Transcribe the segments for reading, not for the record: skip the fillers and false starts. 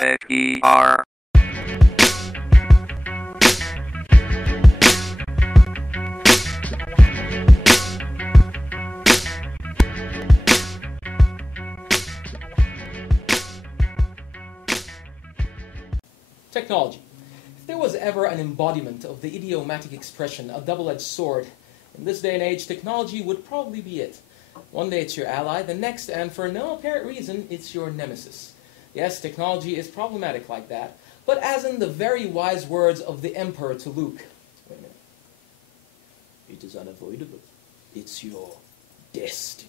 Etiquette. Technology. If there was ever an embodiment of the idiomatic expression, a double-edged sword, in this day and age, technology would probably be it. One day it's your ally, the next, and for no apparent reason, it's your nemesis. Yes, technology is problematic like that, but as in the very wise words of the Emperor to Luke, wait a minute, it is unavoidable. It's your destiny.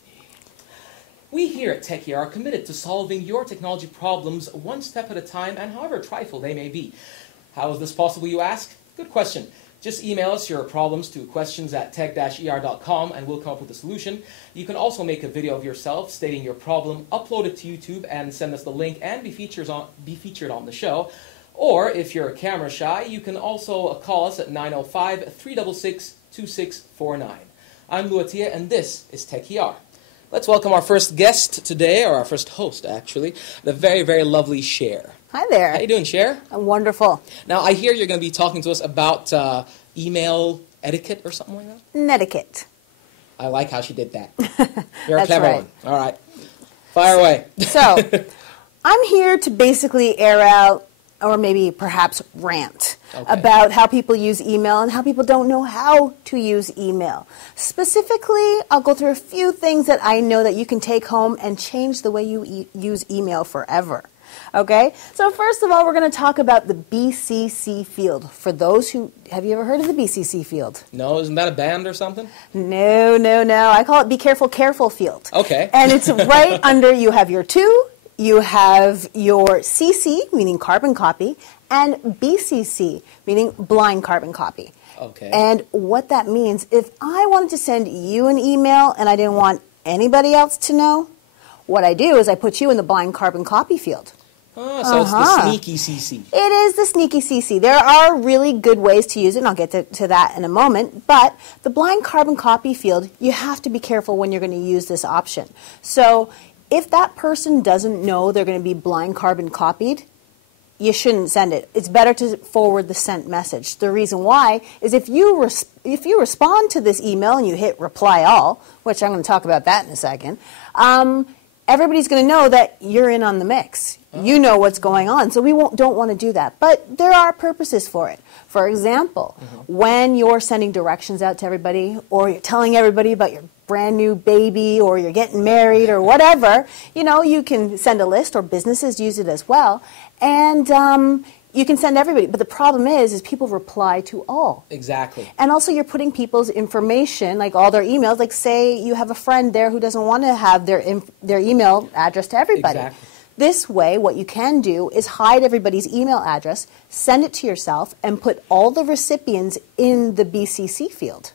We here at Techie are committed to solving your technology problems one step at a time, and however trifle they may be. How is this possible, you ask? Good question. Just email us your problems to questions@tech-er.com and we'll come up with a solution. You can also make a video of yourself stating your problem, upload it to YouTube, and send us the link and be featured on the show. Or if you're camera shy, you can also call us at 905-366-2649. I'm Luatia, and this is Techie. Let's welcome our first guest today, or our first host, actually, the very, very lovely Cher. Hi there. How you doing, Cher? I'm wonderful. Now, I hear you're going to be talking to us about email etiquette or something like that? Netiquette. I like how she did that. You're a That's clever right. one. All right. Fire away. So, I'm here to basically air out, or maybe perhaps rant, about how people use email and how people don't know how to use email. Specifically, I'll go through a few things that I know that you can take home and change the way you use email forever. Okay? So first of all, we're going to talk about the BCC field. For those who, have you ever heard of the BCC field? No, isn't that a band or something? No. I call it Be Careful, Careful field. Okay. And it's right under, you have your to, you have your CC, meaning carbon copy, and BCC, meaning blind carbon copy. Okay. And what that means, if I wanted to send you an email and I didn't want anybody else to know, what I do is I put you in the blind carbon copy field. Oh, so it's the sneaky CC. It is the sneaky CC. There are really good ways to use it, and I'll get to that in a moment. But the blind carbon copy field, you have to be careful when you're going to use this option. So if that person doesn't know they're going to be blind carbon copied, you shouldn't send it. It's better to forward the sent message. The reason why is if you respond to this email and you hit reply all, which I'm going to talk about that in a second, everybody's going to know that you're in on the mix. You know what's going on, so we don't want to do that. But there are purposes for it. For example, when you're sending directions out to everybody, or you're telling everybody about your brand new baby, or you're getting married, or whatever, you can send a list, or businesses use it as well, and you can send everybody. But the problem is people reply to all. Exactly. And also you're putting people's information, like all their emails, like say you have a friend there who doesn't want to have their email address to everybody. Exactly. This way, what you can do is hide everybody's email address, send it to yourself, and put all the recipients in the BCC field.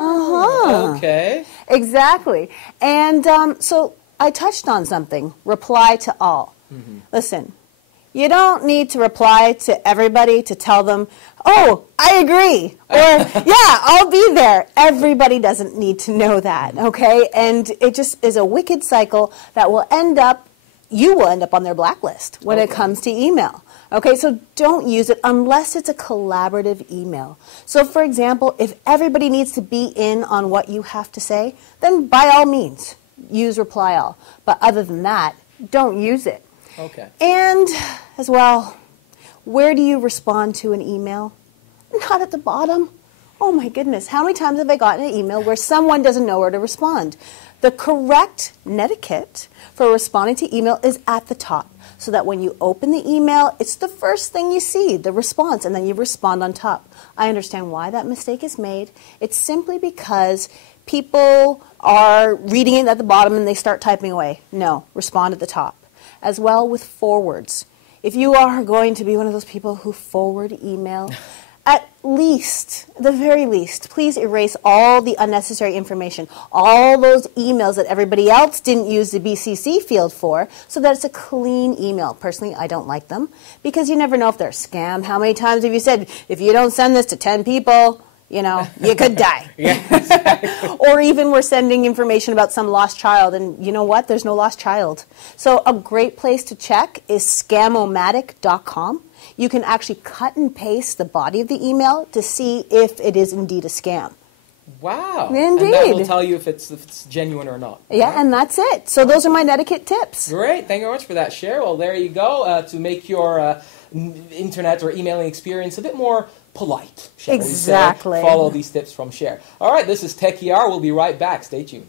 Okay. Exactly. And so I touched on something, reply to all. Listen, you don't need to reply to everybody to tell them, oh, I agree, or yeah, I'll be there. Everybody doesn't need to know that, okay? And it just is a wicked cycle that you will end up on their blacklist when it comes to email. Okay, so don't use it unless it's a collaborative email. So for example, if everybody needs to be in on what you have to say, then by all means, use reply all. But other than that, don't use it. Okay. And as well, where do you respond to an email? Not at the bottom. Oh my goodness, how many times have I gotten an email where someone doesn't know where to respond? The correct netiquette for responding to email is at the top, so that when you open the email, it's the first thing you see, the response, and then you respond on top. I understand why that mistake is made. It's simply because people are reading it at the bottom and they start typing away. No, respond at the top. As well with forwards. If you are going to be one of those people who forward email, at the very least, please erase all the unnecessary information, all those emails that everybody else didn't use the BCC field for, so that it's a clean email. Personally, I don't like them, because you never know if they're a scam. How many times have you said, if you don't send this to 10 people, you could die. Yeah, exactly. Or even we're sending information about some lost child, and you know what? There's no lost child. So a great place to check is scamomatic.com. You can actually cut and paste the body of the email to see if it is indeed a scam. Wow. Indeed. And that will tell you if it's genuine or not. Yeah, right? and that's it. So those are my Netiquette tips. Great. Thank you very much for that, Cher. Well, there you go. To make your internet or emailing experience a bit more polite, shall we say. Exactly. Follow these tips from Cher. All right, this is Techie R. We'll be right back. Stay tuned.